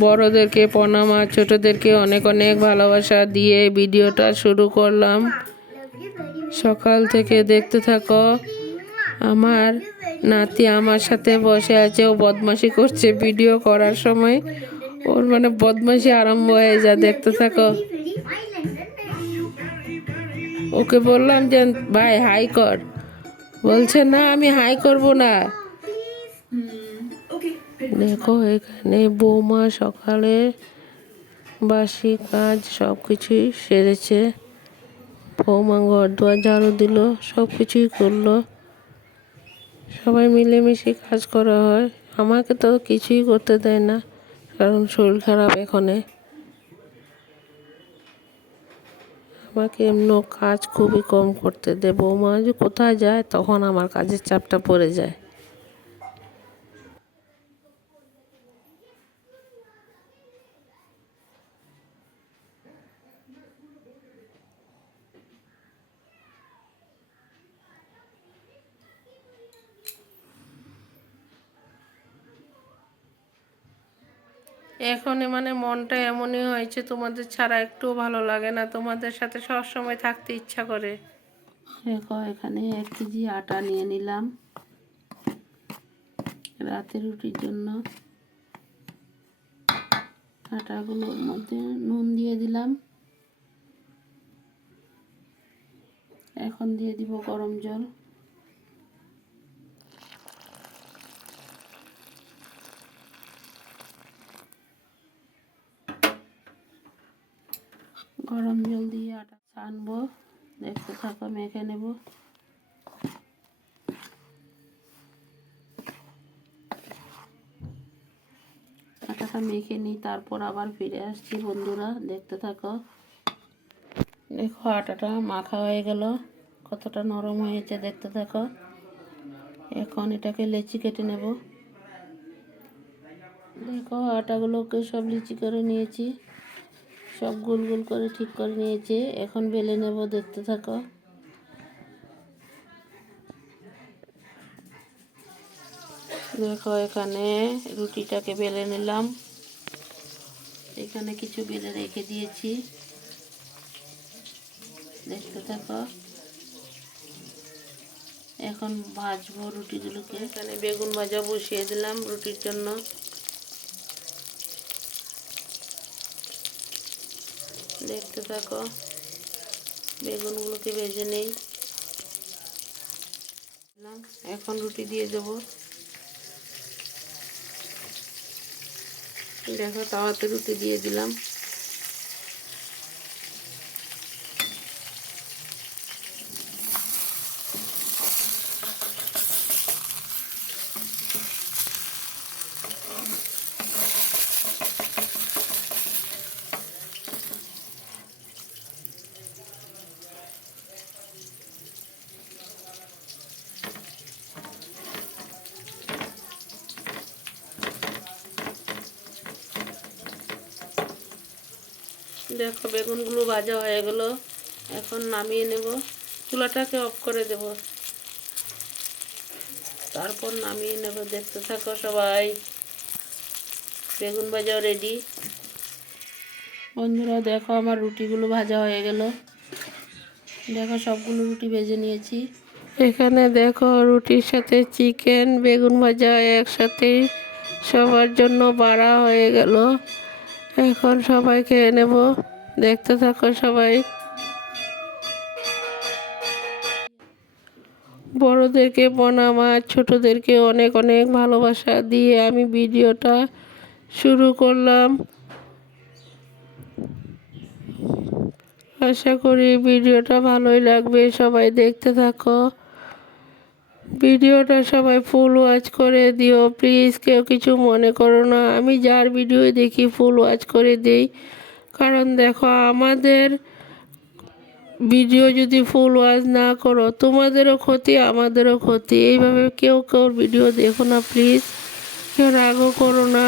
বড়োদেরকে প্রণাম আর ছোটোদেরকে অনেক অনেক ভালোবাসা দিয়ে ভিডিওটা শুরু করলাম। সকাল থেকে দেখতে থাকো, আমার নাতি আমার সাথে বসে আছে, ও বদমাশি করছে ভিডিও করার সময়। ওর মানে বদমাশি আরম্ভ হয়ে যা, দেখতে থাকো। ওকে বললাম যে, ভাই, হাই কর। বলছে, না, আমি হাই করব না। দেখো, এখানে বৌমা সকালে বাসি কাজ সব কিছুই সেরেছে। বৌমা ঘর দুয়ার ঝাড়ু দিল সব কিছুই করল। সবাই মিলেমিশে কাজ করা হয়। আমাকে তো কিছুই করতে দেয় না, কারণ শরীর খারাপ এখনে। আমাকে এমন কাজ খুবই কম করতে দেয়। বৌমা যে কোথায় যায়, তখন আমার কাজের চাপটা পড়ে যায়। এখন মানে মনটা এমনই হয়েছে, তোমাদের ছাড়া একটু ভালো লাগে না। তোমাদের সাথে সব সময় থাকতে ইচ্ছা করে। দেখো, এখানে এক কেজি আটা নিয়ে নিলাম। রাতে রুটির জন্য আটাগুলোর মধ্যে নুন দিয়ে দিলাম। এখন দিয়ে দিব গরম জল। গরম জল দিয়ে আটা ছানবো দেখতে থাকো, মেখে নেব। আটাটা মেখে নিই তারপর আবার ফিরে আসছি বন্ধুরা, দেখতে থাকো। দেখো, আটাটা মাখা হয়ে গেল, কতটা নরম হয়েছে, দেখতে থাকো। এখন এটাকে লেচি কেটে নেব। দেখো, আটাগুলোকে সব লিচি করে নিয়েছি। সব গোল গোল করে ঠিক করে নিয়েছি। এখন বেলে নেব, দেখতে থাকো। দেখো এখানে রুটিটাকে বেলে নিলাম। এখানে কিছু বেলে রেখে দিয়েছি। দেখতে থাকো। এখন ভাজবো রুটিগুলোকে। এখানে বেগুন ভাজা বসিয়ে দিলাম রুটির জন্য। দেখতে থাকো। বেগুনগুলোকে ভেজে নেই। এখন রুটি দিয়ে দেবো। দেখো তাওয়াতে রুটি দিয়ে দিলাম। দেখো, বেগুনগুলো ভাজা হয়ে গেল। এখন নামিয়ে নেব। চুলাটাকে অফ করে দেব। তারপর নামিয়ে নেব। দেখতে থাকো সবাই। বেগুন ভাজাও রেডি বন্ধুরা, দেখো আমার রুটিগুলো ভাজা হয়ে গেল। দেখো, সবগুলো রুটি ভেজে নিয়েছি। এখানে দেখো, রুটির সাথে চিকেন বেগুন ভাজা একসাথে সবার জন্য বাড়া হয়ে গেল। এখন সবাই খেয়ে নেব। দেখতে থাকো সবাই। বড়োদেরকে প্রণাম আর ছোটোদেরকে অনেক অনেক ভালোবাসা দিয়ে আমি ভিডিওটা শুরু করলাম। আশা করি ভিডিওটা ভালোই লাগবে। সবাই দেখতে থাকো। ভিডিওটা সবাই ফুল ওয়াচ করে দিও প্লিজ কেউ কিছু মনে করো না। আমি যার ভিডিও দেখি ফুল ওয়াচ করে দিই। কারণ দেখো, আমাদের ভিডিও যদি ফুল ওয়াচ না করো, তোমাদেরও ক্ষতি, আমাদেরও ক্ষতি। এইভাবে কেউ কেউ ভিডিও দেখো না প্লিজ কেউ রাগও করো না।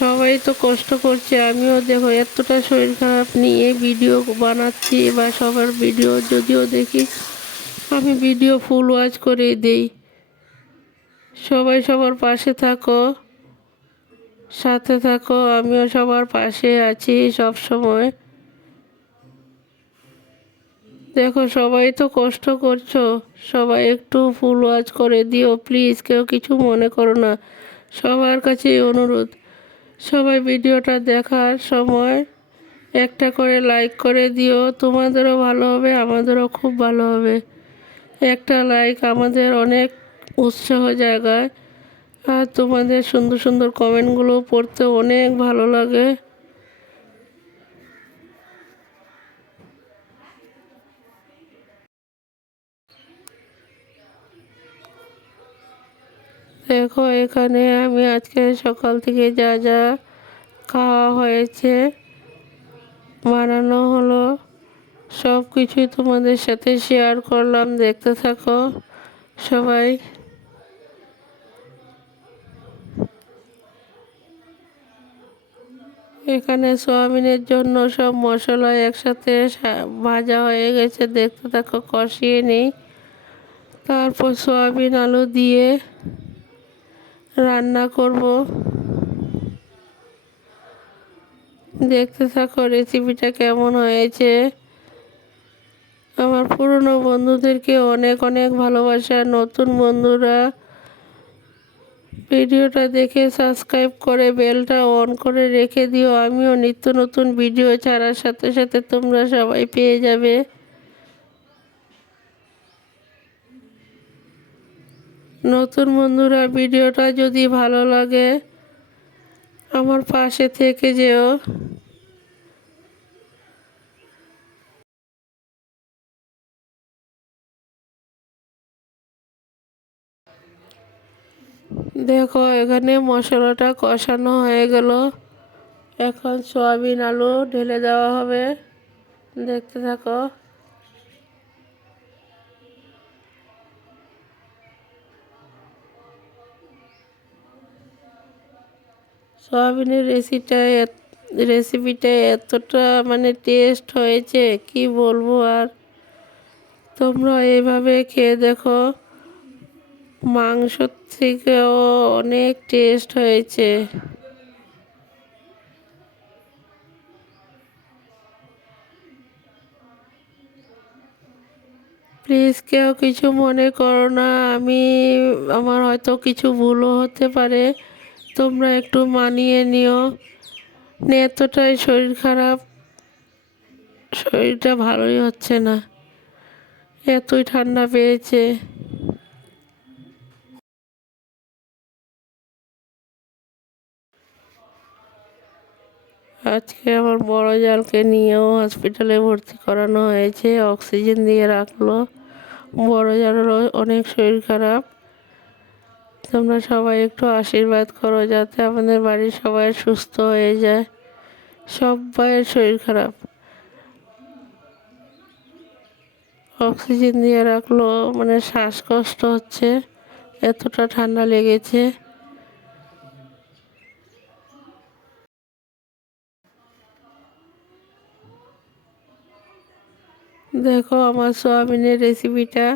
সবাই তো কষ্ট করছে, আমিও দেখো এতটা শরীর খারাপ নিয়ে ভিডিও বানাচ্ছি বা সবার ভিডিও যদিও দেখি। আমি ভিডিও ফুল ওয়াচ করে দেই। সবাই সবার পাশে থাকো, সাথে থাকো, আমিও সবার পাশে আছি সব সময়। দেখো, সবাই তো কষ্ট করছ, সবাই একটু ফুল ওয়াচ করে দিও প্লিজ কেউ কিছু মনে করো না। সবার কাছে অনুরোধ, সবাই ভিডিওটা দেখার সময় একটা করে লাইক করে দিও, তোমাদেরও ভালো হবে, আমাদেরও খুব ভালো হবে। একটা লাইক আমাদের অনেক উৎসাহ জায়গায়। আর তোমাদের সুন্দর সুন্দর কমেন্টগুলো পড়তে অনেক ভালো লাগে। দেখো, এখানে আমি আজকে সকাল থেকে যা যা খাওয়া হয়েছে, বানানো হলো। সব কিছুই তোমাদের সাথে শেয়ার করলাম, দেখতে থাকো সবাই। এখানে সোয়াবিনের জন্য সব মশলা একসাথে ভাজা হয়ে গেছে, দেখতে থাকো, কষিয়ে নিই। তারপর সোয়াবিন আলু দিয়ে রান্না করব। দেখতে থাকো রেসিপিটা কেমন হয়েছে। আমার পুরনো বন্ধুদেরকে অনেক অনেক ভালোবাসা। নতুন বন্ধুরা, ভিডিওটা দেখে সাবস্ক্রাইব করে বেলটা অন করে রেখে দিও। আমিও নিত্য নতুন ভিডিও ছাড়ার সাথে সাথে তোমরা সবাই পেয়ে যাবে। নতুন বন্ধুরা ভিডিওটা যদি ভালো লাগে, আমার পাশে থেকে যেও। দেখো, এখানে মশলাটা কষানো হয়ে গেল। এখন সয়াবিন আলু ঢেলে দেওয়া হবে। দেখতে থাকো। সয়াবিনের রেসিটা রেসিপিটা এতটা মানে টেস্ট হয়েছে, কি বলব আর? তোমরা এইভাবে খেয়ে দেখো। মাংস থেকেও অনেক টেস্ট হয়েছে। প্লিজ কেউ কিছু মনে করো না, আমি, আমার হয়তো কিছু ভুলও হতে পারে। তোমরা একটু মানিয়ে নিও। এতটাই শরীর খারাপ, শরীরটা ভালোই হচ্ছে না। এতই ঠান্ডা পেয়েছে। আজকে আমার বড় জালকে নিয়েও হসপিটালে ভর্তি করানো হয়েছে অক্সিজেন দিয়ে রাখল। বড় জালেরও অনেক শরীর খারাপ। তোমরা সবাই একটু আশীর্বাদ করো যাতে আমাদের বাড়ির সবাই সুস্থ হয়ে যায়। সবাইয়ের শরীর খারাপ। অক্সিজেন দিয়ে রাখল মানে শ্বাসকষ্ট হচ্ছে, এতটা ঠান্ডা লেগেছে। দেখো আমার সোয়াবিনের রেসিপিটা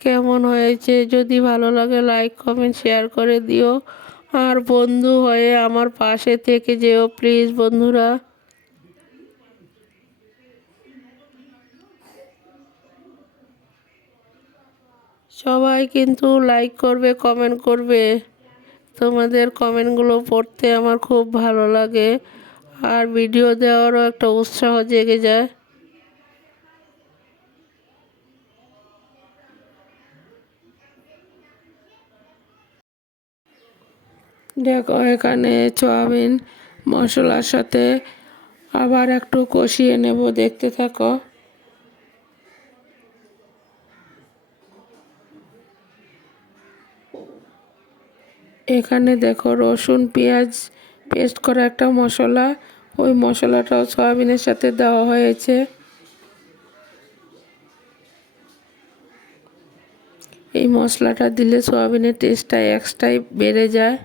কেমন হয়েছে। যদি ভালো লাগে লাইক কমেন্ট শেয়ার করে দিও। আর বন্ধু হয়ে আমার পাশে থেকে যেও প্লিজ বন্ধুরা। সবাই কিন্তু লাইক করবে কমেন্ট করবে। তোমাদের কমেন্টগুলো পড়তে আমার খুব ভালো লাগে। আর ভিডিও দেওয়ারও একটা উৎসাহ জেগে যায়। দেখো, এখানে সয়াবিন, মশলার সাথে আবার একটু কষিয়ে নেব, দেখতে থাকো। এখানে দেখো রসুন, পেঁয়াজ পেস্ট করা একটা মশলা, ওই মশলাটাও সয়াবিনের সাথে দেওয়া হয়েছে। এই মশলাটা দিলে সয়াবিনের টেস্টটা এক্সট্রাই বেড়ে যায়।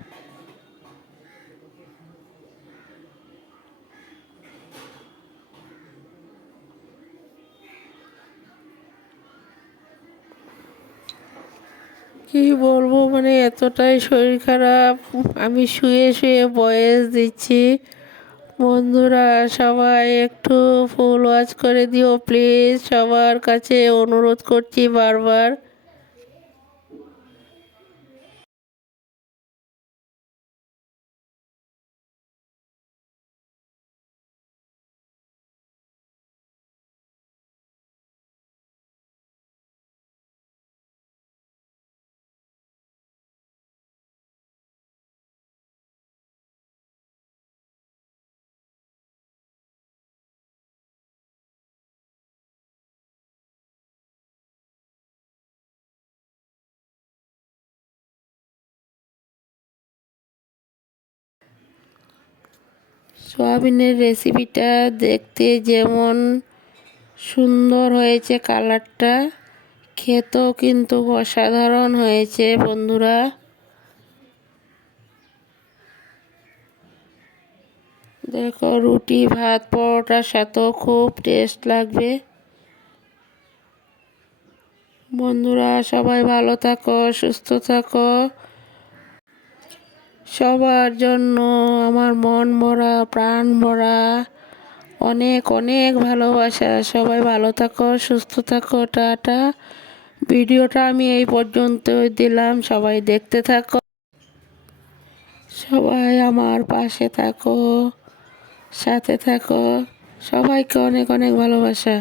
এতটাই শরীর খারাপ। আমি শুয়ে শুয়ে বয়েস দিচ্ছি। বন্ধুরা, সবাই একটু ফুল ওয়াচ করে দিও প্লিজ সবার কাছে অনুরোধ করছি বারবার। সোয়াবিনের রেসিপিটা দেখতে যেমন সুন্দর হয়েছে কালারটা খেতেও কিন্তু অসাধারণ হয়েছে বন্ধুরা। দেখো রুটি, ভাত, পরোটার সাথেও খুব টেস্ট লাগবে। বন্ধুরা সবাই ভালো থাকো, সুস্থ থাকো। সবার জন্য আমার মন ভরা, প্রাণ ভরা। অনেক অনেক ভালোবাসা। সবাই ভালো থাকো, সুস্থ থাকো, টাটা। ভিডিওটা আমি এই পর্যন্ত দিলাম। সবাই দেখতে থাকো। সবাই আমার পাশে থাকো, সাথে থাকো। সবাইকে অনেক অনেক ভালোবাসা।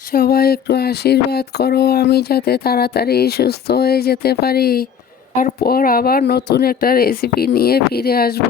সবাই একটু আশীর্বাদ করো। আমি যাতে তাড়াতাড়ি সুস্থ হয়ে যেতে পারি। তারপর আবার নতুন একটা রেসিপি নিয়ে ফিরে আসব।